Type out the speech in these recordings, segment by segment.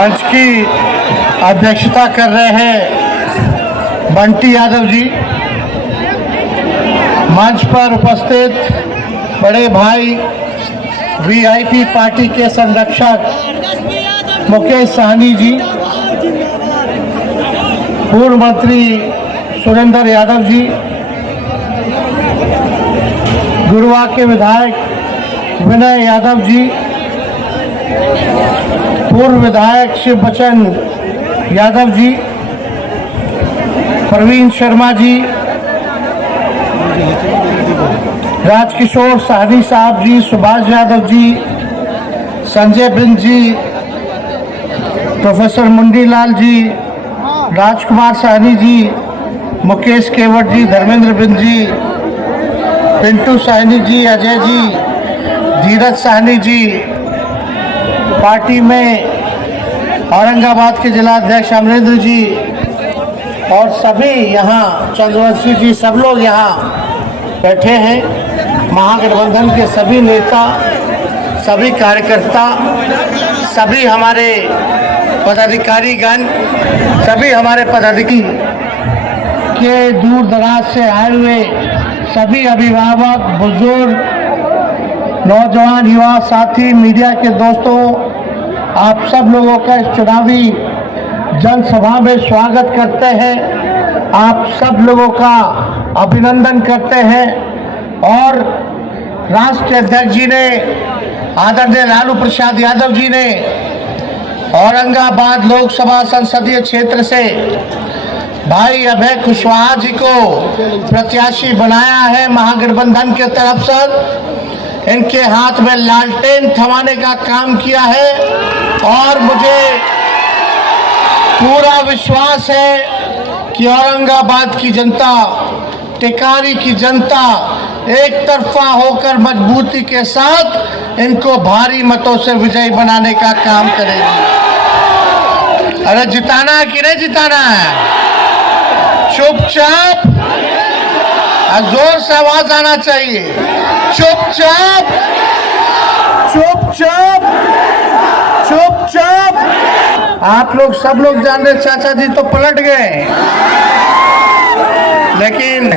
मंच की अध्यक्षता कर रहे हैं बंटी यादव जी। मंच पर उपस्थित बड़े भाई वीआईपी पार्टी के संरक्षक मुकेश सहनी जी, पूर्व मंत्री सुरेंद्र यादव जी, गुरुआ के विधायक विनय यादव जी, पूर्व विधायक शिव बचन यादव जी, प्रवीण शर्मा जी, राजकिशोर सहनी साहब जी, सुभाष यादव जी, संजय बिंद जी, प्रोफेसर मुंडीलाल जी, राजकुमार सहनी जी, मुकेश केवट जी, धर्मेंद्र बिंद जी, पिंटू सहनी जी, अजय जी, धीरज सहनी जी, पार्टी में औरंगाबाद के जिला अध्यक्ष अमरेंद्र जी और सभी यहाँ चंद्रवंशी जी, सब लोग यहाँ बैठे हैं। महागठबंधन के सभी नेता, सभी कार्यकर्ता, सभी हमारे पदाधिकारीगण, सभी हमारे पदाधिकारी के दूर दराज से आए हुए सभी अभिभावक, बुजुर्ग, नौजवान, युवा साथी, मीडिया के दोस्तों, आप सब लोगों का इस चुनावी जनसभा में स्वागत करते हैं। आप सब लोगों का अभिनंदन करते हैं और राष्ट्रीय अध्यक्ष जी ने, आदरणीय लालू प्रसाद यादव जी ने औरंगाबाद लोकसभा संसदीय क्षेत्र से भाई अभय कुशवाहा जी को प्रत्याशी बनाया है महागठबंधन के तरफ से। इनके हाथ में लालटेन थमाने का काम किया है और मुझे पूरा विश्वास है कि औरंगाबाद की जनता, टिकारी की जनता एक तरफा होकर मजबूती के साथ इनको भारी मतों से विजयी बनाने का काम करेगी। अरे जिताना है कि नहीं जिताना है? चुपचाप, जोर से आवाज आना चाहिए, चुपचाप चुपचाप चुपचाप। आप लोग सब लोग जान रहे, चाचा जी तो पलट गए, लेकिन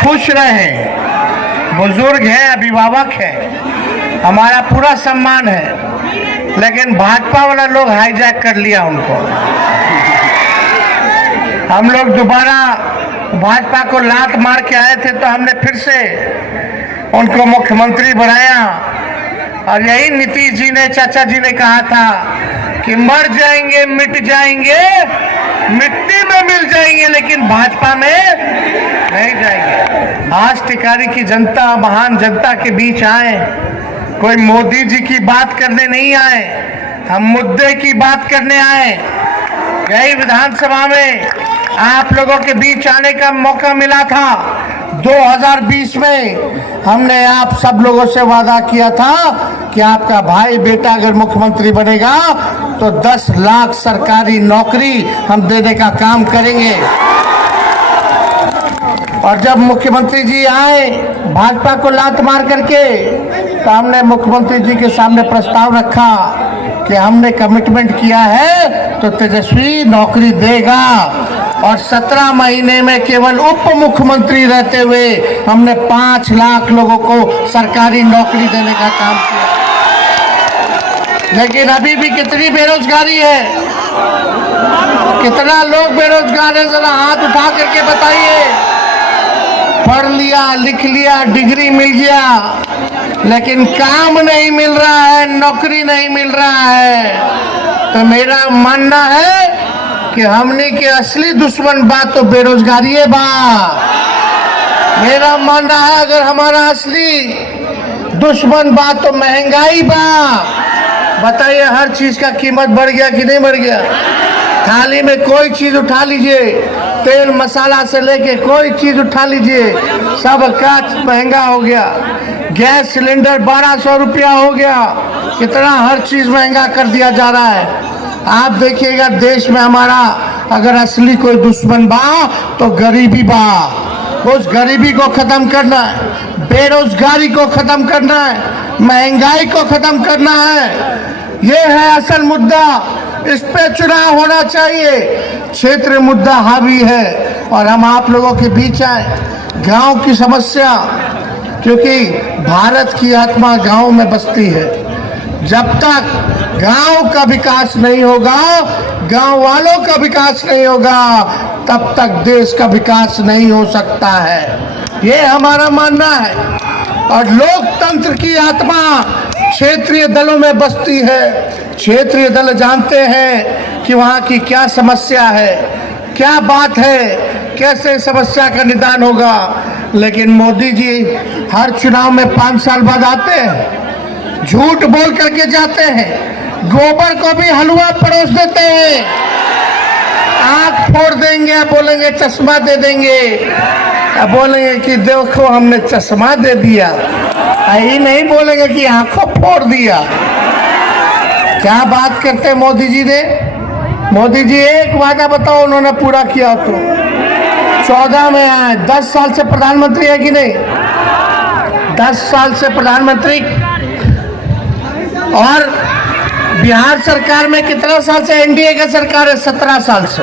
खुश रहे, बुजुर्ग हैं, अभिभावक हैं, हमारा पूरा सम्मान है, लेकिन भाजपा वाला लोग हाईजैक कर लिया उनको। हम लोग दोबारा भाजपा को लात मार के आए थे तो हमने फिर से उनको मुख्यमंत्री बनाया और यही नीतीश जी ने, चाचा जी ने कहा था कि मर जाएंगे, मिट जाएंगे, मिट्टी में मिल जाएंगे, लेकिन भाजपा में नहीं जाएंगे। आज टिकारी की जनता, महान जनता के बीच आए, कोई मोदी जी की बात करने नहीं आए, हम मुद्दे की बात करने आए। यही विधानसभा में आप लोगों के बीच आने का मौका मिला था। 2020 में हमने आप सब लोगों से वादा किया था कि आपका भाई बेटा अगर मुख्यमंत्री बनेगा तो 10 लाख सरकारी नौकरी हम देने का काम करेंगे। और जब मुख्यमंत्री जी आए भाजपा को लात मार करके, तो हमने मुख्यमंत्री जी के सामने प्रस्ताव रखा कि हमने कमिटमेंट किया है तो तेजस्वी नौकरी देगा। और 17 महीने में केवल उप मुख्यमंत्री रहते हुए हमने 5 लाख लोगों को सरकारी नौकरी देने का काम किया। लेकिन अभी भी कितनी बेरोजगारी है, कितना लोग बेरोजगार है, जरा हाथ उठा करके बताइए। पढ़ लिया, लिख लिया, डिग्री मिल गया, लेकिन काम नहीं मिल रहा है, नौकरी नहीं मिल रहा है। तो मेरा मानना है कि हमने के असली दुश्मन बात तो बेरोजगारी है बा। मेरा मानना है अगर हमारा असली दुश्मन बात तो महंगाई बा। बताइए, हर चीज का कीमत बढ़ गया कि नहीं बढ़ गया? थाली में कोई चीज उठा लीजिए, तेल मसाला से लेके कोई चीज उठा लीजिए, सब का महंगा हो गया। गैस सिलेंडर 1200 रुपया हो गया, कितना हर चीज महंगा कर दिया जा रहा है। आप देखिएगा देश में हमारा अगर असली कोई दुश्मन बा तो गरीबी बा। उस गरीबी को खत्म करना है, बेरोजगारी को खत्म करना है, महंगाई को खत्म करना है। ये है असल मुद्दा, इस पे चुनाव होना चाहिए। क्षेत्रीय मुद्दा हावी है और हम आप लोगों के बीच आए। गांव की समस्या, क्योंकि भारत की आत्मा गांव में बसती है। जब तक गांव का विकास नहीं होगा, गांव वालों का विकास नहीं होगा, तब तक देश का विकास नहीं हो सकता है। ये हमारा मानना है। और लोकतंत्र की आत्मा क्षेत्रीय दलों में बसती है। क्षेत्रीय दल जानते हैं कि वहाँ की क्या समस्या है, क्या बात है, कैसे समस्या का निदान होगा। लेकिन मोदी जी हर चुनाव में 5 साल बाद आते हैं, झूठ बोल करके जाते हैं, गोबर को भी हलवा परोस देते हैं, आंख फोड़ देंगे, बोलेंगे चश्मा दे देंगे, बोलेंगे कि देखो हमने चश्मा दे दिया, यही नहीं बोलेंगे कि आंखों फोड़ दिया। क्या बात करते हैं मोदी जी ने। मोदी जी एक वादा बताओ उन्होंने पूरा किया तो 14 में आए, 10 साल से प्रधानमंत्री है कि नहीं, 10 साल से प्रधानमंत्री। और बिहार सरकार में कितना साल से एनडीए का सरकार है, 17 साल से,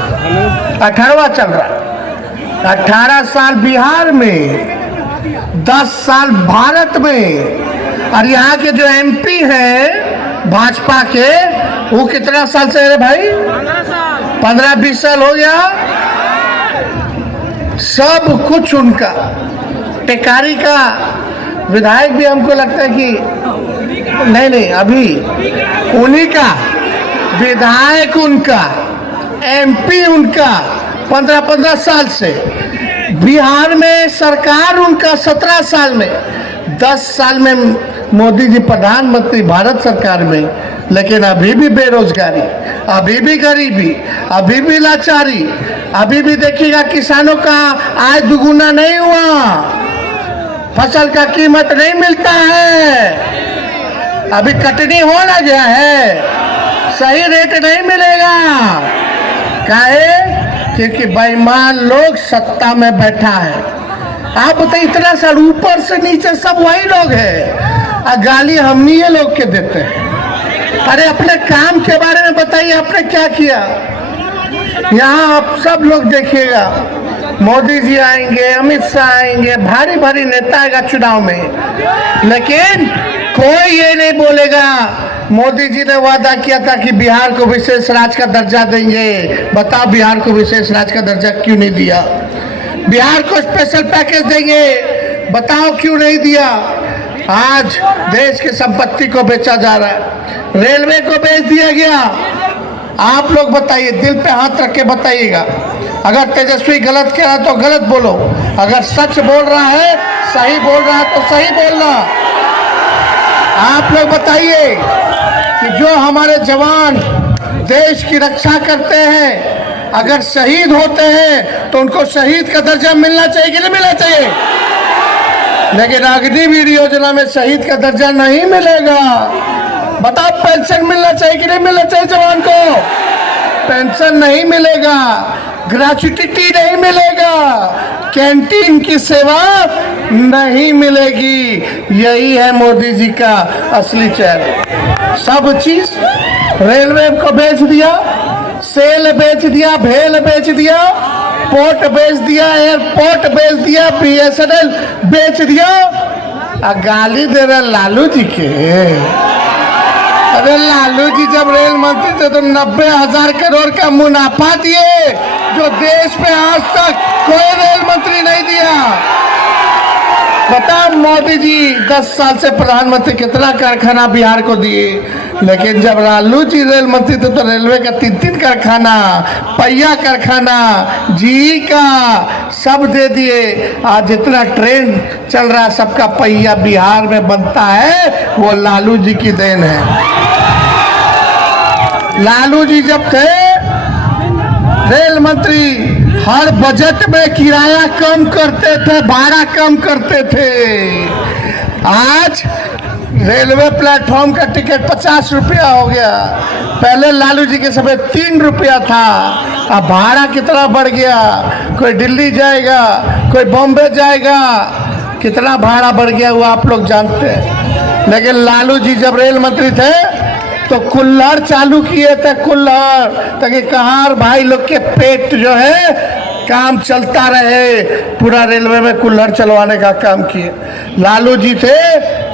18वां चल रहा, 18 साल बिहार में, 10 साल भारत में। और यहाँ के जो एमपी हैं भाजपा के, वो कितना साल से है भाई, 15-20 साल हो गया। सब कुछ उनका। टेकारी का विधायक भी हमको लगता है कि नहीं अभी उन्हीं का, विधायक उनका, एमपी उनका 15-15 साल से, बिहार में सरकार उनका 17 साल में, 10 साल में मोदी जी प्रधानमंत्री भारत सरकार में। लेकिन अभी भी बेरोजगारी, अभी भी गरीबी, अभी भी लाचारी, अभी भी देखिएगा किसानों का आय दुगुना नहीं हुआ, फसल का कीमत नहीं मिलता है, अभी कटनी हो ना गया है, सही रेट नहीं मिलेगा। काहे? क्योंकि बेईमान लोग सत्ता में बैठा है। आप बताइए, इतना साल ऊपर से नीचे सब वही लोग हैं, और गाली हम ही ये लोग के देते हैं। अरे अपने काम के बारे में बताइए, आपने क्या किया। यहाँ आप सब लोग देखिएगा, मोदी जी आएंगे, अमित शाह आएंगे, भारी भारी नेता आएगा चुनाव में, लेकिन कोई ये नहीं बोलेगा मोदी जी ने वादा किया था कि बिहार को विशेष राज्य का दर्जा देंगे। बताओ बिहार को विशेष राज्य का दर्जा क्यों नहीं दिया। बिहार को स्पेशल पैकेज देंगे, बताओ क्यों नहीं दिया। आज देश की संपत्ति को बेचा जा रहा है, रेलवे को बेच दिया गया। आप लोग बताइए, दिल पे हाथ रख के बताइएगा। अगर तेजस्वी गलत कह रहा है तो गलत बोलो, अगर सच बोल रहा है, सही बोल रहा है तो सही बोलना। आप लोग बताइए कि जो हमारे जवान देश की रक्षा करते हैं, अगर शहीद होते हैं तो उनको शहीद का दर्जा मिलना चाहिए कि नहीं मिलना चाहिए। लेकिन अग्निवीर योजना में शहीद का दर्जा नहीं मिलेगा। बताओ, पेंशन मिलना चाहिए कि नहीं मिलना चाहिए जवान को, पेंशन नहीं मिलेगा, ग्रेच्युटी नहीं मिलेगा, कैंटीन की सेवा नहीं मिलेगी। यही है मोदी जी का असली चेहरा। सब चीज रेलवे को बेच दिया, सेल बेच दिया, भेल बेच दिया, पोर्ट बेच दिया, एयरपोर्ट बेच दिया, BSNL बेच दिया। गाली दे रहे लालू जी के। अरे लालू जी जब रेल मंत्री थे तो 90,000 करोड़ का मुनाफा दिए, जो देश में आज तक कोई रेल मंत्री नहीं दिया। बताओ, मोदी जी 10 साल से प्रधानमंत्री कितना कारखाना बिहार को दिए, लेकिन जब लालू जी रेल मंत्री थे तो रेलवे का 3-3 कारखाना, पहिया कारखाना, जी का सब दे दिए। आज जितना ट्रेन चल रहा है सबका पहिया बिहार में बनता है, वो लालू जी की देन है। लालू जी जब थे रेल मंत्री, हर बजट में किराया कम करते थे, भाड़ा कम करते थे। आज रेलवे प्लेटफॉर्म का टिकट 50 रुपया हो गया। पहले लालू जी के समय 3 रुपया था, अब भाड़ा कितना बढ़ गया। कोई दिल्ली जाएगा, कोई बॉम्बे जाएगा, कितना भाड़ा बढ़ गया वो आप लोग जानते हैं। लेकिन लालू जी जब रेल मंत्री थे तो कुल्हड़ चालू किए थे, कुल्हड़, ताकि कहार भाई लोग के पेट जो है काम चलता रहे। पूरा रेलवे में कुल्हड़ चलवाने का काम किए। लालू जी थे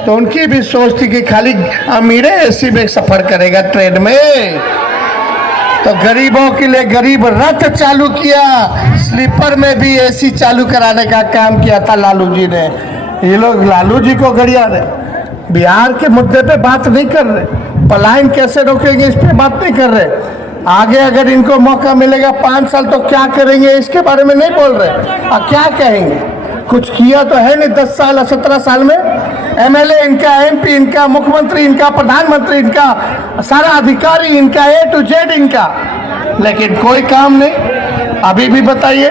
तो उनकी भी सोच थी कि खाली अमीरे एसी में सफर करेगा ट्रेन में, तो गरीबों के लिए गरीब रथ चालू किया, स्लीपर में भी एसी चालू कराने का काम किया था लालू जी ने। ये लोग लालू जी को गरिया रहे, बिहार के मुद्दे पे बात नहीं कर रहे, पलायन कैसे रोकेंगे इस पे बात नहीं कर रहे। आगे अगर इनको मौका मिलेगा 5 साल तो क्या करेंगे इसके बारे में नहीं बोल रहे। और क्या कहेंगे, कुछ किया तो है नहीं 10 साल और 17 साल में। एमएलए इनका, एमपी इनका, मुख्यमंत्री इनका, प्रधानमंत्री इनका, सारा अधिकारी इनका, ए टू जेड इनका, लेकिन कोई काम नहीं। अभी भी बताइए,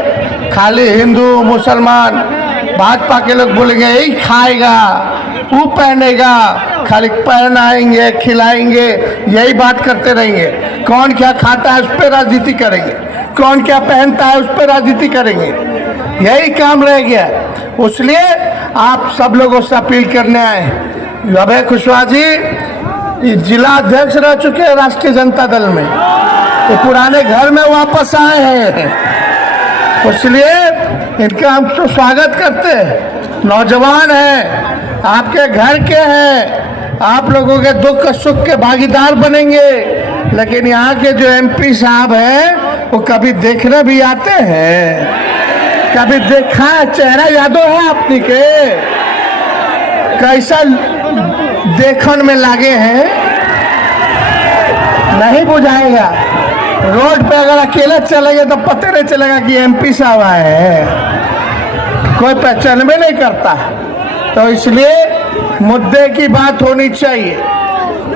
खाली हिंदू मुसलमान भाजपा के लोग बोलेंगे यही खाएगा, वो पहनेगा, खाली पहनाएंगे, खिलाएंगे, यही बात करते रहेंगे। कौन क्या खाता है उस पर राजनीति करेंगे, कौन क्या पहनता है उस पर राजनीति करेंगे, यही काम रह गया। इसलिए आप सब लोगों से अपील करने आए। अभय कुशवाहा जी जिला अध्यक्ष रह चुके हैं राष्ट्रीय जनता दल में, तो पुराने घर में वापस आए हैं, इसलिए इनका हम तो स्वागत करते हैं। नौजवान हैं, आपके घर के हैं, आप लोगों के दुख सुख के भागीदार बनेंगे। लेकिन यहाँ के जो एमपी साहब हैं वो कभी देखने भी आते हैं, कभी देखा है, चेहरा यादो है अपनी के, कैसा देखन में लागे हैं नहीं बुझाएगा। रोड पे अगर अकेले चलेंगे तो पता नहीं चलेगा कि एमपी साहब आए हैं, कोई पहचान में नहीं करता। तो इसलिए मुद्दे की बात होनी चाहिए।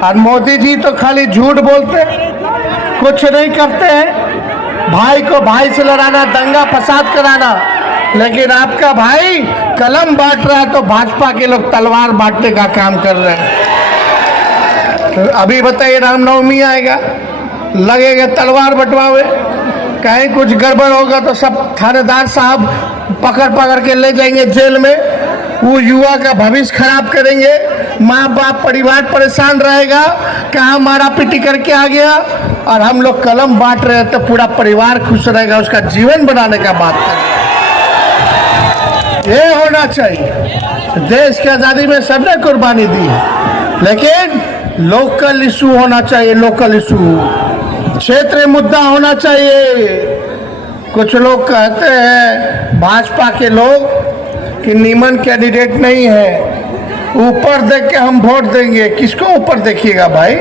और मोदी जी तो खाली झूठ बोलते, कुछ नहीं करते हैं। भाई को भाई से लड़ाना, दंगा फसाद कराना, लेकिन आपका भाई कलम बांट रहा है तो भाजपा के लोग तलवार बांटने का काम कर रहे हैं। तो अभी बताइए, रामनवमी आएगा, लगेगा तलवार बंटवावे, कहीं कुछ गड़बड़ होगा तो सब थानेदार साहब पकड़ पकड़ के ले जाएंगे जेल में, वो युवा का भविष्य खराब करेंगे, माँ बाप परिवार परेशान रहेगा, कहाँ मारा पीटी करके आ गया। और हम लोग कलम बांट रहे हैं तो पूरा परिवार खुश रहेगा, उसका जीवन बनाने का बात करेंगे। ये होना चाहिए। देश की आज़ादी में सबने कुर्बानी दी है, लेकिन लोकल इशू होना चाहिए, लोकल इशू, क्षेत्रीय मुद्दा होना चाहिए। कुछ लोग कहते हैं भाजपा के लोग कि नीमन कैंडिडेट नहीं है, ऊपर देख के हम वोट देंगे। किसको ऊपर देखिएगा भाई,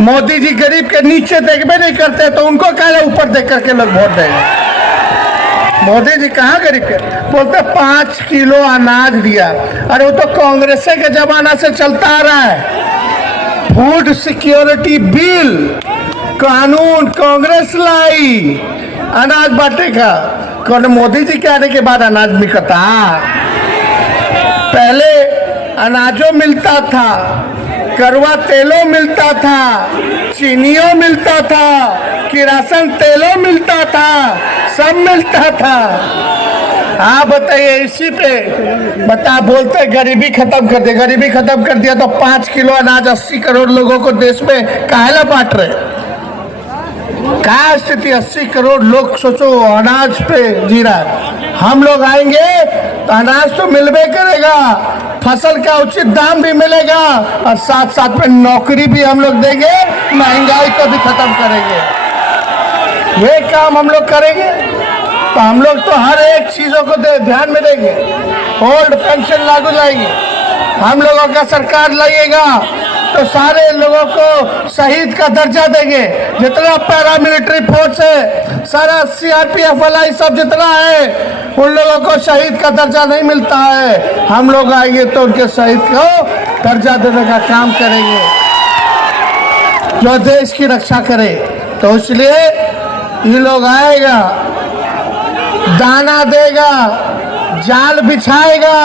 मोदी जी गरीब के नीचे देखबे नहीं करते तो उनको क्या ऊपर देख करके लोग वोट देंगे। मोदी जी कहाँ गरीब के, बोलते 5 किलो अनाज दिया, अरे वो तो कांग्रेस के जमाना से चलता आ रहा है। फूड सिक्योरिटी बिल कानून कांग्रेस लाई, अनाज बांटे का, कौन मोदी जी के आने के बाद अनाज बिकता। पहले अनाजों मिलता था, करवा तेलों मिलता था, चीनियों मिलता था, किरासन तेलों मिलता था, सब मिलता था। हाँ बताइए, इसी पे बता बोलते गरीबी खत्म कर दे, गरीबी खत्म कर दिया तो 5 किलो अनाज 80 करोड़ लोगों को देश में काहेला बांट रहे। क्या स्थिति, 80 करोड़ लोग सोचो अनाज पे जी रहा है। हम लोग आएंगे तो अनाज तो मिलबे करेगा, फसल का उचित दाम भी मिलेगा, और साथ साथ में नौकरी भी हम लोग देंगे, महंगाई को भी खत्म करेंगे। ये काम हम लोग करेंगे तो हम लोग तो हर एक चीजों को ध्यान में देंगे। ओल्ड पेंशन लागू लाएंगे, हम लोगों का सरकार लाइएगा तो सारे लोगों को शहीद का दर्जा देंगे। जितना पैरामिलिट्री फोर्स है, सारा सीआरपीएफ वाला सब जितना है, उन लोगों को शहीद का दर्जा नहीं मिलता है। हम लोग आएंगे तो उनके शहीद को दर्जा देने का काम करेंगे, जो देश की रक्षा करे। तो इसलिए ये लोग आएगा, दाना देगा, जाल बिछाएगा,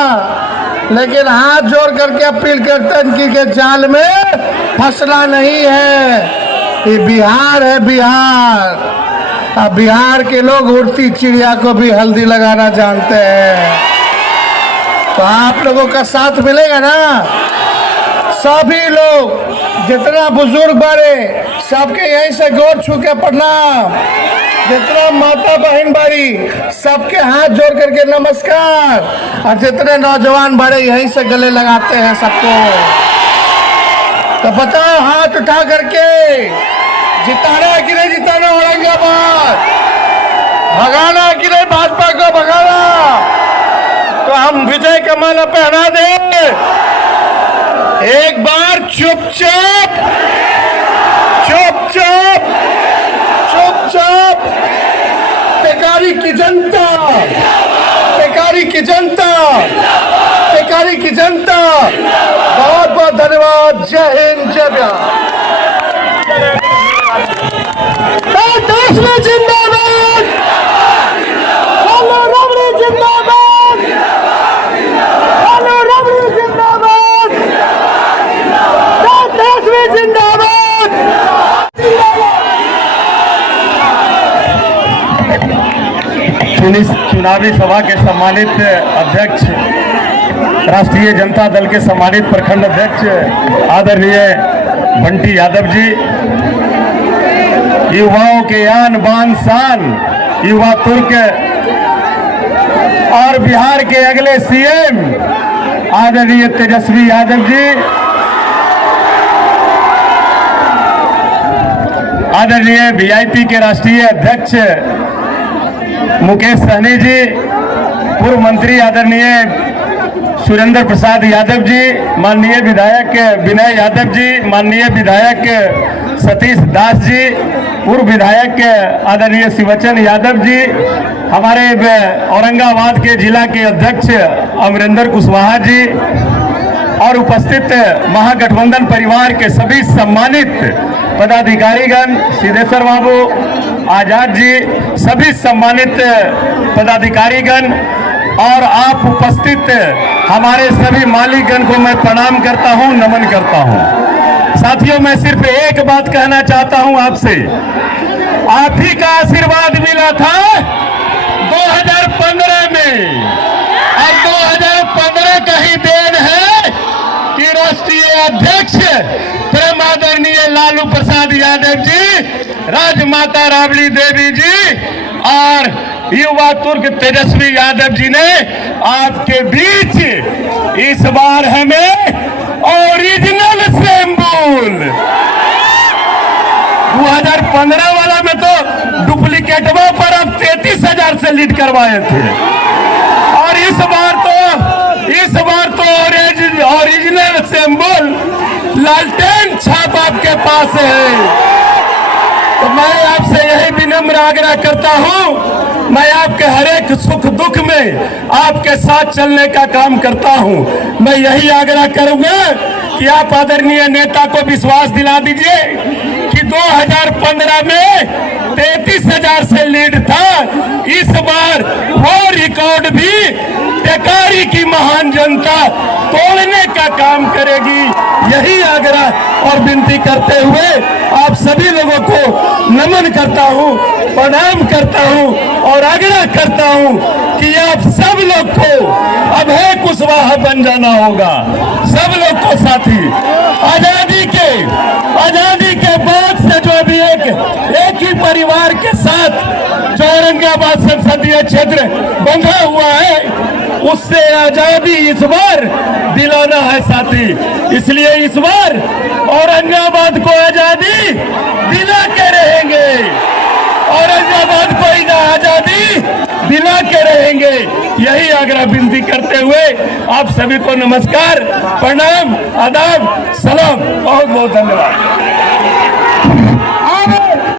लेकिन हाथ जोड़ करके अपील करते हैं कि के जाल में फंसना नहीं है। ये बिहार है, बिहार। अब बिहार के लोग उड़ती चिड़िया को भी हल्दी लगाना जानते हैं। तो आप लोगों का साथ मिलेगा ना, सभी लोग जितना बुजुर्ग बड़े सबके यहीं से गोर छू के प्रणाम, जितना माता बहन बड़ी सबके हाथ जोड़ करके नमस्कार, और जितने नौजवान बड़े यहीं से गले लगाते हैं सबको। तो बताओ हाथ उठा करके जिताना है कि नहीं जिताना औरंगाबाद, भगाना है कि नहीं भाजपा को भगाना। तो हम विजय का माला पहना दें, एक बार चुपचाप चुपचाप चुपचाप टेकारी की जनता, टेकारी की जनता, टेकारी की जनता, बहुत बहुत धन्यवाद। जय हिंद, जय बिहार। देश में जिंदाबाद, हेलो रबड़ी जिंदाबाद, हेलो रबड़ी जिंदाबाद, देश में जिंदाबाद। चुनावी सभा के सम्मानित अध्यक्ष, राष्ट्रीय जनता दल के सम्मानित प्रखंड अध्यक्ष आदरणीय बंटी यादव जी, युवाओं के आन बान शान युवा तुर्क और बिहार के अगले सीएम आदरणीय तेजस्वी यादव जी, आदरणीय वीआईपी के राष्ट्रीय अध्यक्ष मुकेश सहनी जी, पूर्व मंत्री आदरणीय सुरेंद्र प्रसाद यादव जी, माननीय विधायक विनय यादव जी, माननीय विधायक सतीश दास जी, पूर्व विधायक आदरणीय शिवचन यादव जी, हमारे औरंगाबाद के जिला के अध्यक्ष अमरेंद्र कुशवाहा जी, और उपस्थित महागठबंधन परिवार के सभी सम्मानित पदाधिकारीगण, सिद्धेश्वर बाबू, आजाद जी, सभी सम्मानित पदाधिकारीगण और आप उपस्थित हमारे सभी मालिकगण को मैं प्रणाम करता हूं, नमन करता हूं। साथियों, मैं सिर्फ एक बात कहना चाहता हूं आपसे, आप ही का आशीर्वाद मिला था 2015 में, और 2015 का ही देन है कि राष्ट्रीय अध्यक्ष प्रेम आदरणीय लालू प्रसाद यादव जी, राजमाता राबड़ी देवी जी और युवा तुर्क तेजस्वी यादव जी ने आपके बीच इस बार हमें ओरिजिनल सिंबल 2015 वाला में तो डुप्लीकेटवा पर अब 33,000 से लीड करवाए थे, और इस बार तो ओरिजिनल सिंबल लालटेन छाप आपके पास है। तो मैं आपसे यही विनम्र आग्रह करता हूं, मैं आपके हर एक सुख दुख में आपके साथ चलने का काम करता हूं। मैं यही आग्रह करूंगा कि आप आदरणीय नेता को विश्वास दिला दीजिए कि 2015 में 33,000 से लीड था, इस बार वो रिकॉर्ड भी टेकारी की महान जनता तोड़ने का काम करेगी। यही आग्रह और विनती करते हुए आप सभी लोगों को नमन करता हूं, प्रणाम करता हूं और आग्रह करता हूं कि आप सब लोग को अब है कुशवाहा बन जाना होगा। सब लोग को साथी आजादी के बाद से जो भी एक ही परिवार के साथ जो औरंगाबाद संसदीय क्षेत्र बंधा हुआ है, उससे आजादी इस बार दिलाना है साथी। इसलिए इस बार औरंगाबाद को आजादी दिला के रहेंगे, औरंगाबाद को आजादी दिला के रहेंगे। यही आग्रह विनती करते हुए आप सभी को नमस्कार, प्रणाम, आदाब, सलाम, बहुत बहुत धन्यवाद।